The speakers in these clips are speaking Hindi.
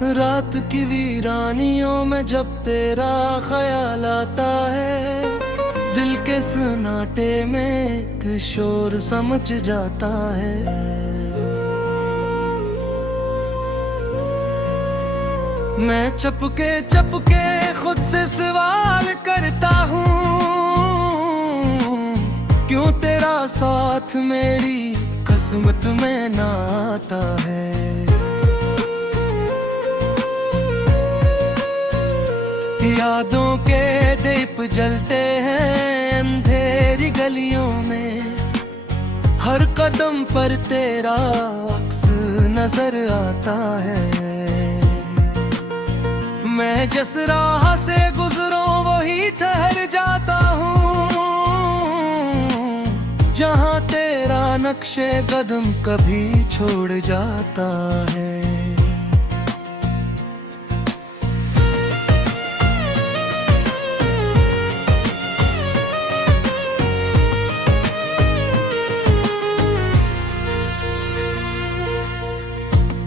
रात की वीरानियों में जब तेरा ख्याल आता है, दिल के सन्नाटे में एक शोर समझ जाता है। मैं चपके चपके खुद से सवाल करता हूँ, क्यों तेरा साथ मेरी किस्मत में ना आता है। यादों के दीप जलते हैं अंधेरी गलियों में, हर कदम पर तेरा अक्स नजर आता है। मैं जिस राह से गुजरूं वही ठहर जाता हूँ, जहाँ तेरा नक्शे कदम कभी छोड़ जाता है।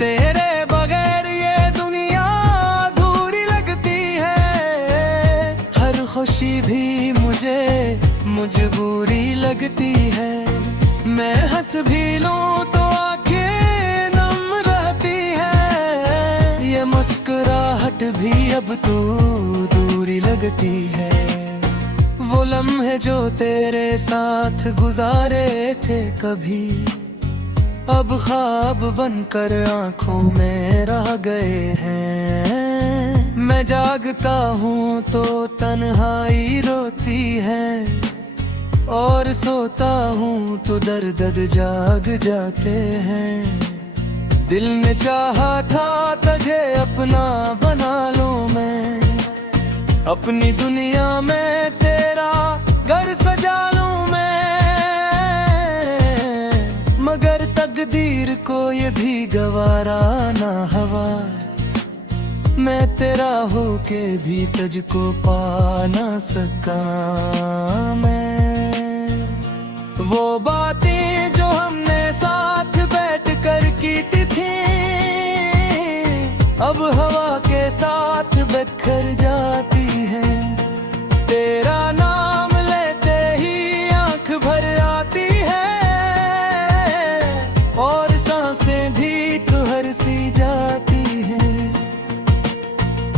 तेरे बगैर ये दुनिया अधूरी लगती है, हर खुशी भी मुझे मजबूरी लगती है। मैं हंस भी लूं तो आंखें नम रहती है, ये मुस्कुराहट भी अब तो दूरी लगती है। वो लम्हे जो तेरे साथ गुजारे थे कभी, अब ख्वाब बनकर आंखों में रह गए हैं। मैं जागता हूँ तो तन्हाई रोती है, और सोता हूँ तो दर्द जाग जाते हैं। दिल ने चाहा था तुझे अपना बना लूं मैं, अपनी दुनिया में तेरा घर सजा लूं मैं, मगर तकदीर को ये भी गवारा ना हवा। मैं तेरा होके भी तुझको पा ना सका। मैं वो बातें जो हमने साथ बैठ कर की थी, अब हवा के साथ बिखर जाती हैं। तेरा नाम लेते ही आंख भर आती है, और सांसें भी तुहर सी जाती हैं।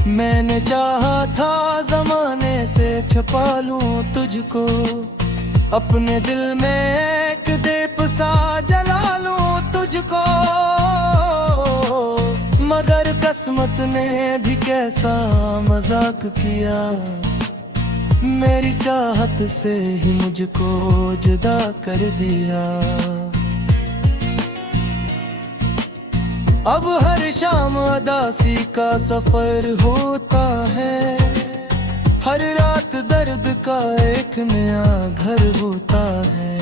मैंने चाहा था जमाने से छुपा लूं तुझको, अपने दिल में एक दीप सा जला लूं तुझको, मगर किस्मत ने भी कैसा मजाक किया, मेरी चाहत से ही मुझको जुदा कर दिया। अब हर शाम उदासी का सफर होता है, हर रात दर्द का एक नया घर होता है।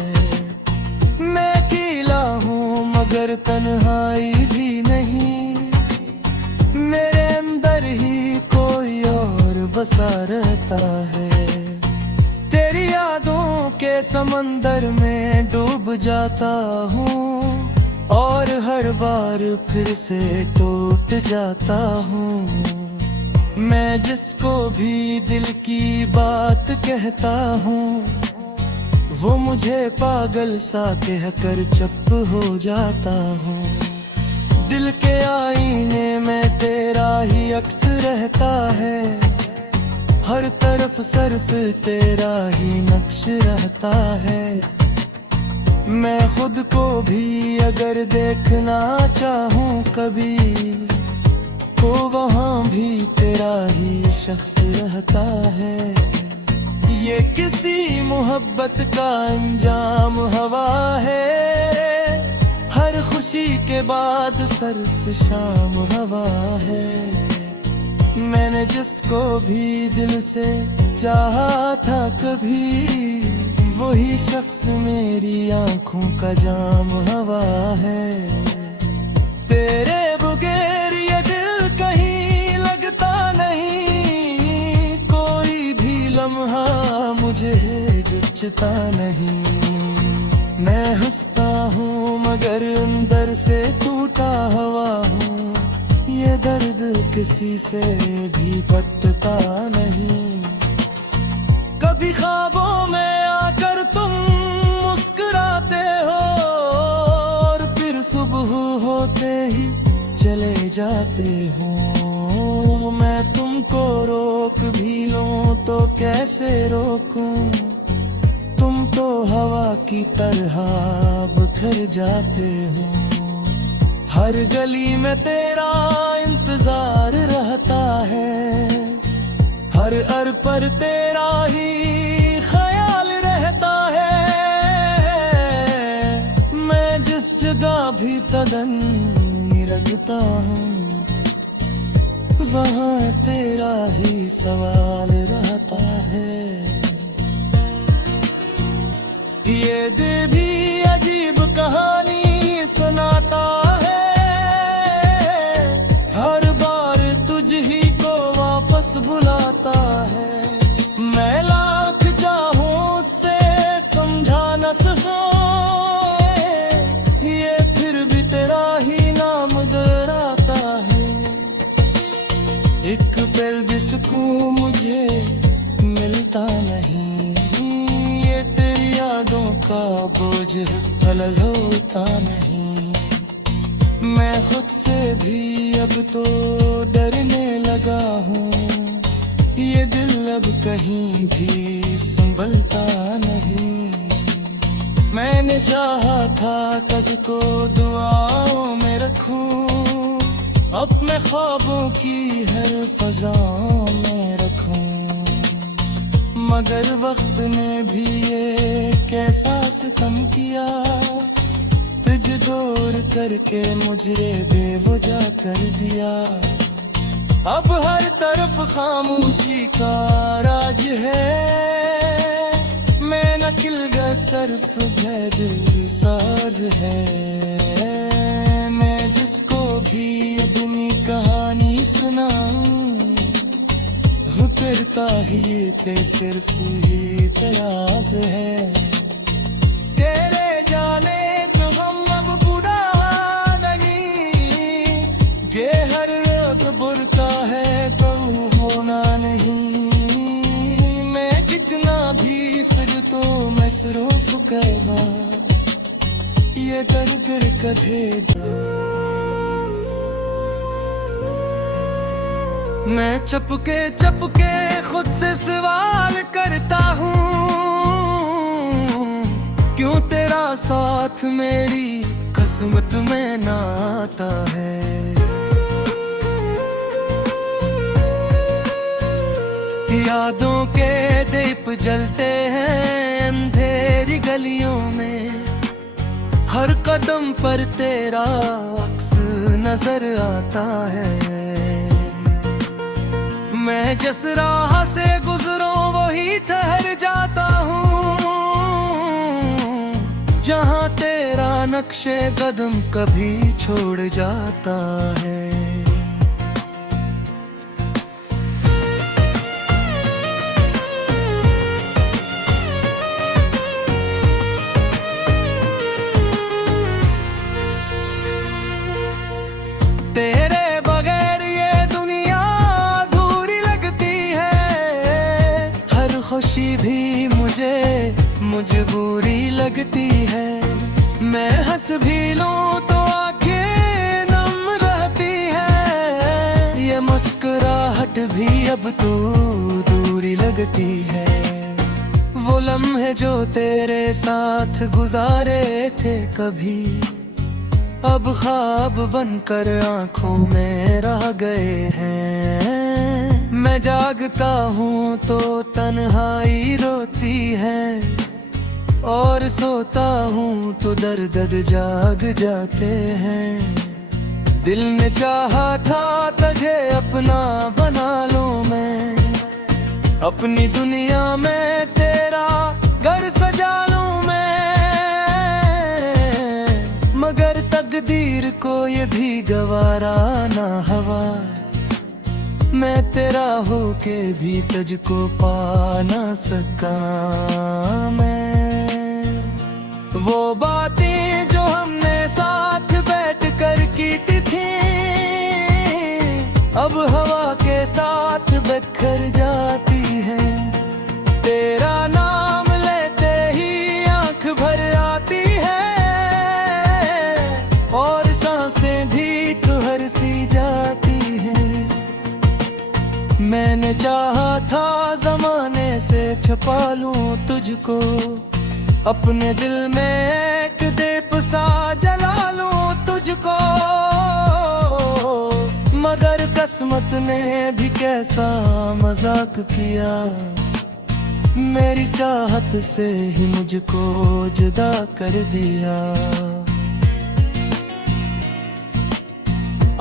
मैं अकेला हूँ मगर तन्हाई भी नहीं, मेरे अंदर ही कोई और बसा रहता है। तेरी यादों के समंदर में डूब जाता हूँ, और हर बार फिर से टूट जाता हूँ। मैं जिसको भी दिल की बात कहता हूँ, वो मुझे पागल सा कहकर चुप हो जाता हूँ। दिल के आईने में तेरा ही अक्स रहता है, हर तरफ सिर्फ तेरा ही नक्श रहता है। मैं खुद को भी अगर देखना चाहूँ कभी, तो वहाँ भी तेरा ही शख्स रहता है। ये किसी मोहब्बत का अंजाम हवा है, हर खुशी के बाद सिर्फ शाम हवा है। मैंने जिसको भी दिल से चाहा था कभी, वही शख्स मेरी आंखों का जाम हवा है। तेरे बगैर ये दिल कहीं लगता नहीं, कोई भी लम्हा मुझे जचता नहीं। मैं हंसता हूँ मगर अंदर से टूटा हुआ हूँ, ये दर्द किसी से भी पटता नहीं। कभी ख्वाबों में आकर तुम मुस्कुराते हो और फिर सुबह होते ही चले जाते हो। मैं तुमको रोक भी लूं तो कैसे रोकूं, तुम तो हवा की तरह बिखर जाते हो। हर गली में तेरा इंतजार रहता है, हर अर पर तेरा ही ख्याल रहता है। मैं जिस जगह भी कदम रखता हूँ वहाँ तेरा ही सवाल रहता है। ये दिल भी अजीब कहानी सुनाता है, हर बार तुझ ही को वापस बुलाता है। मैं लाख चाहूं उससे समझा न सके, ये फिर भी तेरा ही नाम दोहराता है। एक पल भी सुकून मुझे मिलता नहीं, यादों का बोझ हल होता नहीं। मैं खुद से भी अब तो डरने लगा हूँ, ये दिल अब कहीं भी संभलता नहीं। मैंने चाहा था तुझको दुआओं में रखूं, अपने ख्वाबों की हर फजाओं में रखूं, मगर वक्त ने भी ये कैसा सितम किया, तुझे दूर करके मुझे बेवजह कर दिया। अब हर तरफ खामोशी का राज है, मैं नकिल गा सर्फ दिल साज है। मैं जिसको भी अपनी कहानी सुनाऊं करता ही ते सिर्फ ही तरास है। तेरे जाने तो हम अब बुरा नहीं, ये हर रोज बुरता है तो होना नहीं। मैं कितना भी फिर तो मसरूफ कहवा, ये दर्द कभी मैं चपके चपके खुद से सवाल करता हूँ, क्यों तेरा साथ मेरी किस्मत में ना आता है। यादों के दीप जलते हैं अंधेरी गलियों में, हर कदम पर तेरा अक्स नजर आता है। मैं जिस राह से गुजरूं वही ठहर जाता हूँ, जहाँ तेरा नक्शे कदम कभी छोड़ जाता है। तेरे बगैर ये दुनिया अधूरी लगती है, हर खुशी भी मुझे मजबूरी लगती है। मैं हंस भी लूं तो आंखें नम रहती है, ये मुस्कुराहट भी अब तो दूरी लगती है। वो लम्हे जो तेरे साथ गुजारे थे कभी, अब ख्वाब बनकर आंखों में रह गए हैं। मैं जागता हूँ तो तन्हाई रोती है, और सोता हूँ तो दर्द जाग जाते हैं। दिल ने चाहा था तुझे अपना बना लूं मैं, अपनी दुनिया में तेरा घर सजा लूं मैं, मगर तकदीर को ये भी गवारा ना हवा। मैं तेरा होके भी तुझको पा ना सका। मैं वो बातें जो हमने साथ बैठ कर की थी, अब हवा के साथ बिखर जाती है। तेरा नाम लेते ही आंख भर आती है और सांसें भी तुहर सी जाती है। मैंने चाहा था जमाने से छुपा लूं तुझको, अपने दिल में एक दीप सा जला लूं तुझको, मगर किस्मत ने भी कैसा मजाक किया, मेरी चाहत से ही मुझको जुदा कर दिया।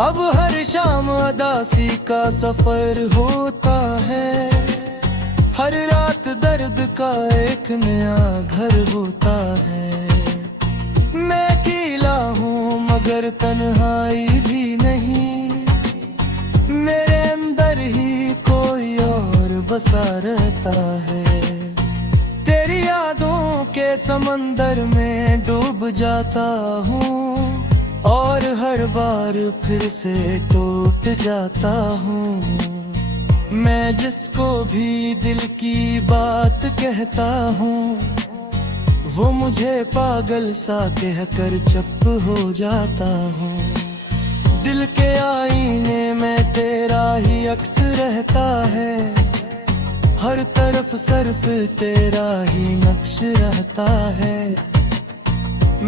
अब हर शाम उदासी का सफर होता है, हर रात दर्द का एक नया घर होता है। मैं अकेला हूँ मगर तन्हाई भी नहीं, मेरे अंदर ही कोई और बसा रहता है। तेरी यादों के समंदर में डूब जाता हूँ और हर बार फिर से टूट जाता हूँ। मैं जिसको भी दिल की बात कहता हूँ, वो मुझे पागल सा कहकर चुप हो जाता हूँ। दिल के आईने में तेरा ही अक्स रहता है, हर तरफ सिर्फ तेरा ही नक्श रहता है।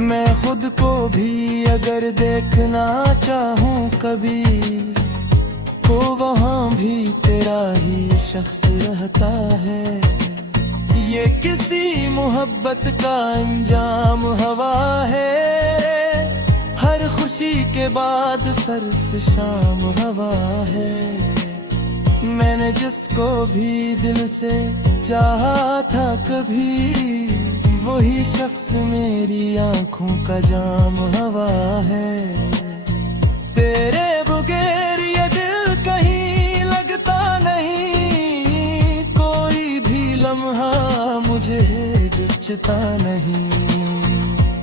मैं खुद को भी अगर देखना चाहूँ कभी, तो वहाँ भी तेरा ही शख्स रहता है। ये किसी मोहब्बत का अंजाम हवा है, हर खुशी के बाद सिर्फ शाम हवा है। मैंने जिसको भी दिल से चाहा था कभी, वही शख्स मेरी आंखों का जाम हवा है। तेरे बगैर ये दिल कहीं लगता नहीं, कोई भी लम्हा मुझे जचता नहीं।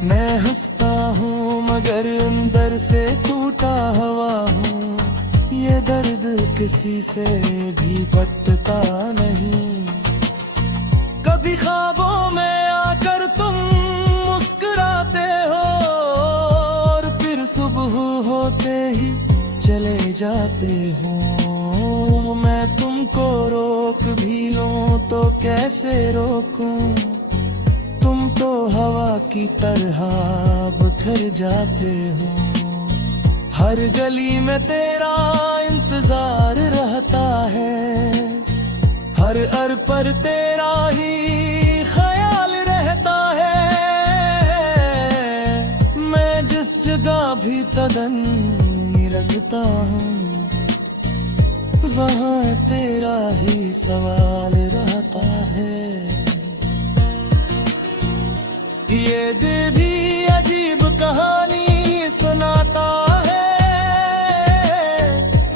मैं हंसता हूँ मगर अंदर से टूटा हुआ हूँ, ये दर्द किसी से भी बटता नहीं। कभी ख्वाबों में आकर तुम मुस्कुराते हो और फिर सुबह होते ही चले जाते हो। मैं तुमको रोक भी लूं तो कैसे रोकूं, तुम तो हवा की तरह बिखर जाते हो। हर गली में तेरा इंतजार रहता है, हर अर पर तेरा ही ख्याल रहता है। मैं जिस जगह भी कदम रखता हूँ, वहाँ तेरा ही सवाल रहता है। ये दिल भी अजीब कहानी सुनाता है,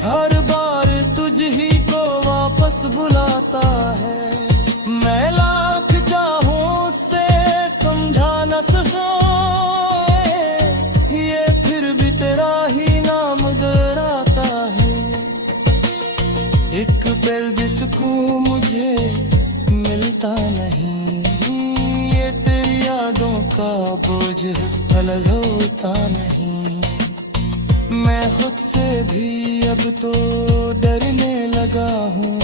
हर बार तुझ ही को वापस बुलाता है। मैं लाख चाहूं उससे समझा न सके, ये फिर भी तेरा ही नाम दोहराता है। एक पल भी सुकून मुझे मिलता नहीं, ये तेरी यादों का बोझ अलग होता नहीं। मैं खुद से भी अब तो डरने लगा हूँ,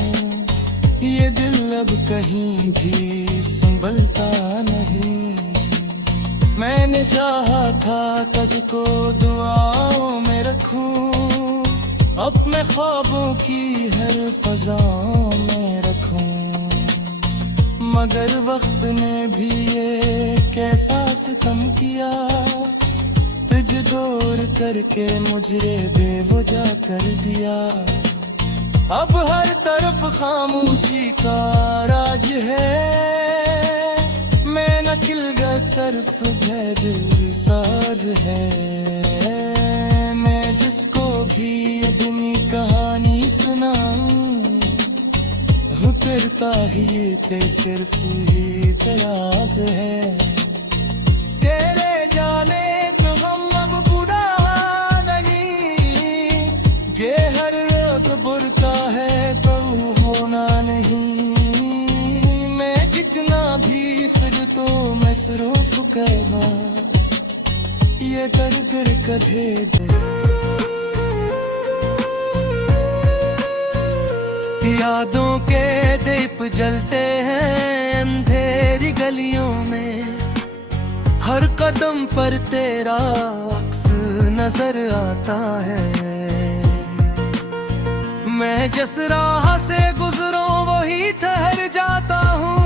ये दिल अब कहीं भी संभलता नहीं। मैंने चाहा था तुझको दुआओं में रखूं, अपने ख्वाबों की हर फजाओं में रखूं, मगर वक्त ने भी ये कैसा सितम किया, तुझे दूर करके मुझे बेवजह कर दिया। अब हर तरफ खामोशी का राज है, मैं न खिलगा सिर्फ दिल साज है। मैं जिसको भी अपनी कहानी सुनाऊं, करता ही ते सिर्फ ही तरास है। तेरे जाने तो हम अब बुरा नहीं, ये हर रोज मसरूफ कहवा ये दर्द कढ़े दे। यादों के दीप जलते हैं अंधेरी गलियों में, हर कदम पर तेरा अक्स नजर आता है। मैं जिस राह से गुजरूं वही ठहर जाता हूँ,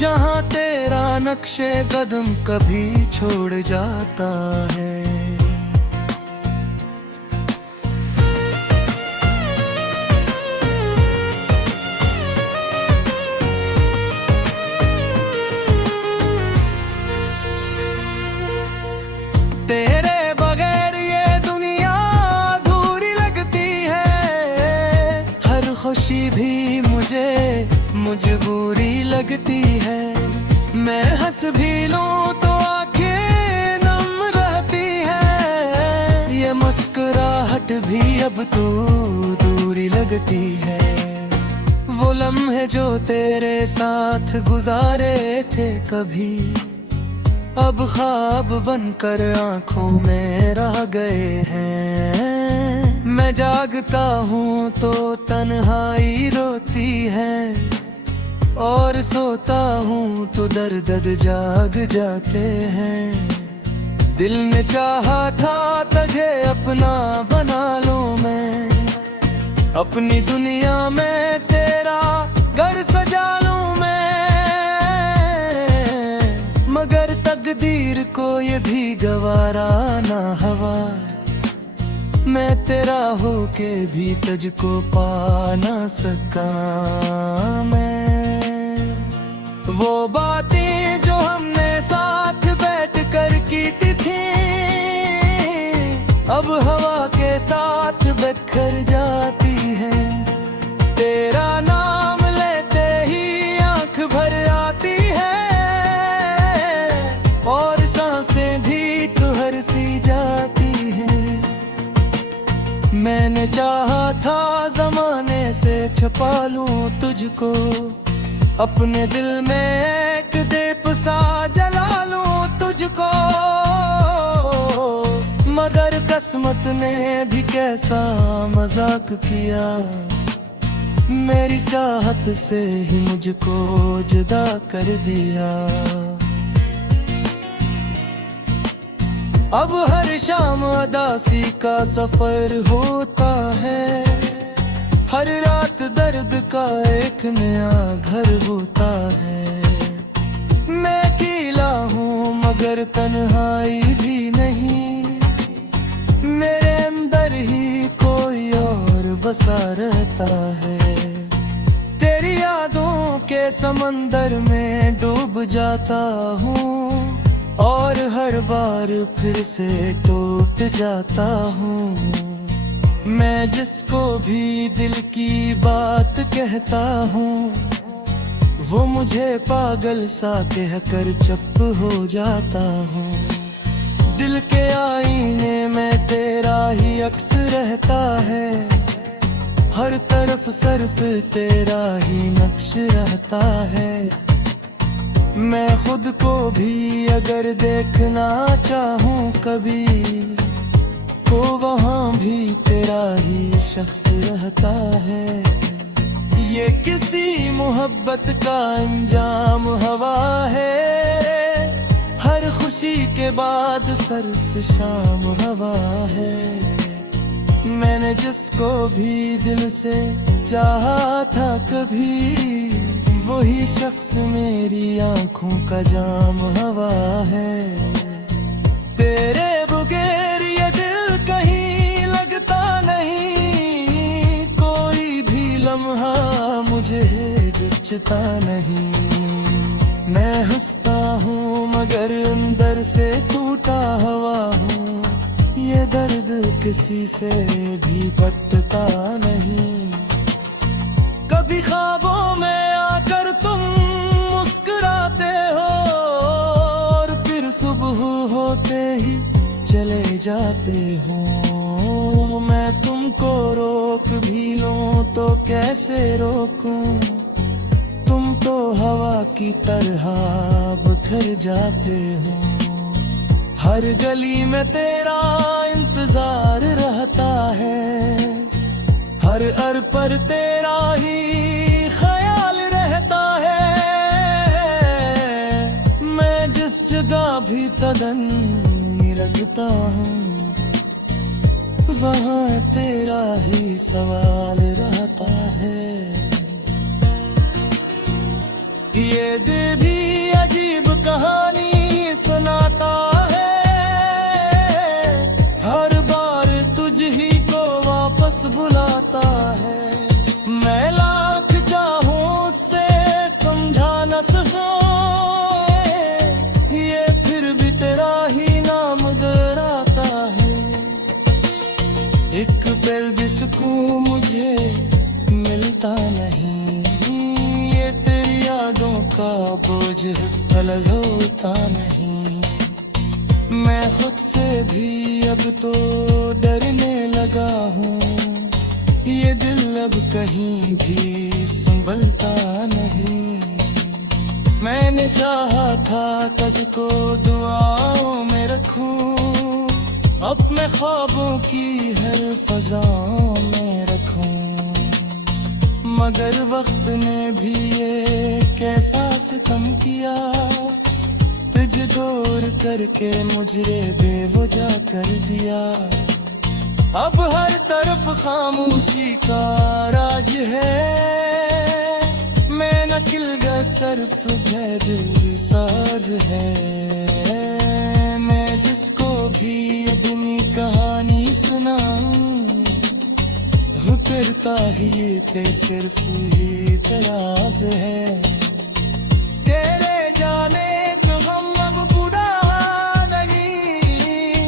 जहाँ तेरा नक्शे कदम कभी छोड़ जाता है। तेरे बगैर ये दुनिया अधूरी लगती है, हर खुशी भी मुझे मजबूरी लगती है। मैं हंस भी लूं तो आंखें नम रहती है, ये मुस्कुराहट भी अब तो दूरी लगती है। वो लम्हे जो तेरे साथ गुजारे थे कभी, अब ख्वाब बनकर आंखों में रह गए हैं। मैं जागता हूँ तो तन्हाई रोती है, और सोता हूँ तो दर्द जाग जाते हैं। दिल ने चाहा था तुझे अपना बना लूं मैं, अपनी दुनिया में तेरा घर सजा लूं मैं, मगर तकदीर को ये भी गवारा ना हवा। मैं तेरा होके भी तुझको पा ना सका। मैं वो बातें जो हमने साथ बैठ कर की थी, अब हवा के साथ बिखर जाती है। तेरा नाम लेते ही आंख भर आती है, और सांसें भी तुहर सी जाती है। मैंने चाहा था जमाने से छुपा लूं तुझको, अपने दिल में एक दीप सा जला लूं तुझको, मगर किस्मत ने भी कैसा मजाक किया। मेरी चाहत से ही मुझको जुदा कर दिया। अब हर शाम उदासी का सफर होता है, हर रात दर्द का एक नया घर होता है। मैं अकेला हूँ मगर तन्हाई भी नहीं, मेरे अंदर ही कोई और बसा रहता है। तेरी यादों के समंदर में डूब जाता हूँ, और हर बार फिर से टूट जाता हूँ। मैं जिसको भी दिल की बात कहता हूँ, वो मुझे पागल सा कहकर चुप हो जाता हूँ। दिल के आईने में तेरा ही अक्स रहता है, हर तरफ सिर्फ तेरा ही नक्श रहता है। मैं खुद को भी अगर देखना चाहूँ कभी, तो वहाँ भी तेरा ही शख्स रहता है। ये किसी मोहब्बत का अंजाम हवा है, हर खुशी के बाद सिर्फ शाम हवा है। मैंने जिसको भी दिल से चाहा था कभी, वही शख्स मेरी आंखों का जाम हवा है। तेरे बगैर ये दिल कहीं लगता नहीं, कोई भी लम्हा मुझे जचता नहीं। मैं हंसता हूँ मगर अंदर से टूटा हुआ हूँ, ये दर्द किसी से भी बटता नहीं। कभी ख्वाबों में आकर तुम मुस्कुराते हो, और फिर सुबह होते ही चले जाते हो। मैं तुमको रोक भी लूं तो कैसे रोकूं, तुम तो तो हवा की तरह बिखर जाते हो। हर गली में तेरा इंतजार रहता है, हर अर पर तेरा ही ख्याल रहता है। मैं जिस जगह भी कदम रखता हूँ, वहाँ तेरा ही सवाल रहता है। ये दिल भी अजीब कहानी सुनाता है, हर बार तुझ ही को वापस बुलाता है। मैं लाख चाहूं उससे समझा न सके, ये फिर भी तेरा ही नाम दोहराता है। एक पल भी सुकून मुझे मिलता नहीं, यादों का बोझ अलग होता नहीं। मैं खुद से भी अब तो डरने लगा हूँ, ये दिल अब कहीं भी संभलता नहीं। मैंने चाहा था तुझको दुआओं में रखूं, अपने ख्वाबों की हर फजाओं में रखूं, मगर वक्त ने भी ये कैसा सितम किया, तुझे दूर करके मुझे बेवजह कर दिया। अब हर तरफ खामोशी का राज है, मैं न खिलगा सिर्फ दिल साज है। मैं जिसको भी अपनी कहानी सुनाऊं, करता ही ते सिर्फ ही तरास है। तेरे जाने तो हम अब बुरा नहीं,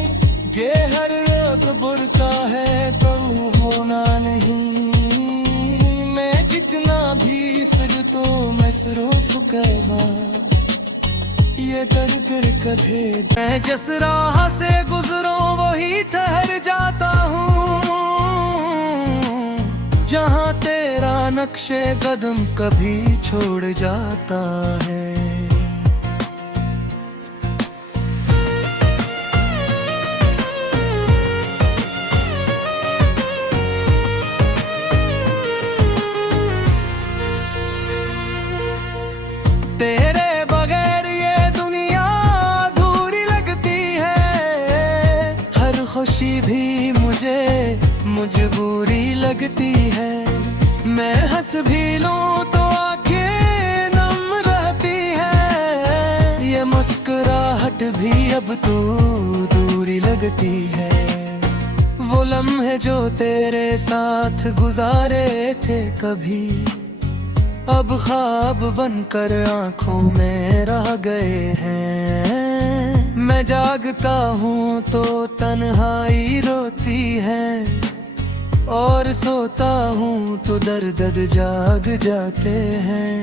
ये हर रोज बुरता है तो होना नहीं। मैं कितना भी फिर तो मसरूफ कहवा, ये कर कर कभी मैं जिस राह से गुजरूं वही ठहर जाता हूँ, जहाँ तेरा नक्शे कदम कभी छोड़ जाता है। तेरे बगैर ये दुनिया अधूरी लगती है, हर खुशी भी मुझे मजबूरी लगती है। मैं हंस भी लूं तो आंखें नम रहती है, ये मुस्कुराहट भी अब तो दूरी लगती है। वो लम्हे जो तेरे साथ गुजारे थे कभी, अब ख्वाब बनकर आंखों में रह गए हैं। मैं जागता हूँ तो तन्हाई रोती है, और सोता हूँ तो दर्द जाग जाते हैं।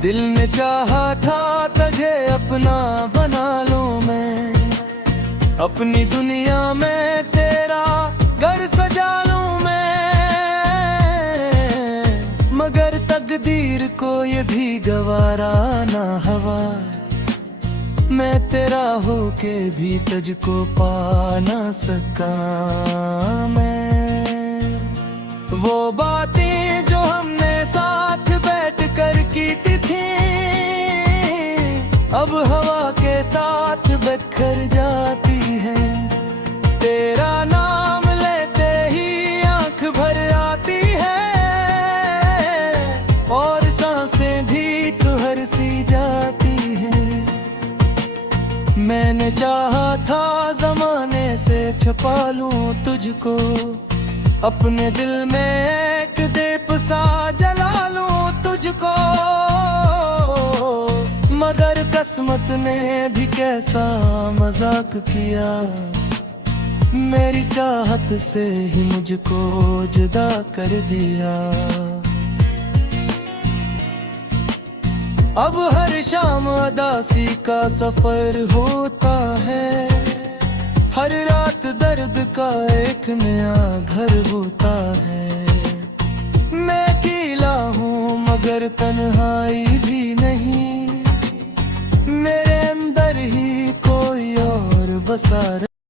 दिल ने चाहा था तुझे अपना बना लूं मैं, अपनी दुनिया में तेरा घर सजा लूं मैं, मगर तकदीर को ये भी गवारा ना हवा। मैं तेरा होके भी तुझको पा ना सका। मैं वो बातें जो हमने साथ बैठ कर की थी, अब हवा के साथ बिखर जाती हैं। तेरा नाम लेते ही आंख भर आती है, और सांसें भी तुहर सी जाती हैं। मैंने चाहा था जमाने से छुपा लूं तुझको, अपने दिल में एक दीप सा जला लूं तुझको, मगर किस्मत ने भी कैसा मजाक किया, मेरी चाहत से ही मुझको जुदा कर दिया। अब हर शाम उदासी का सफर होता है, हर रात दर्द का एक नया घर होता है। मैं अकेला हूँ मगर तन्हाई बसा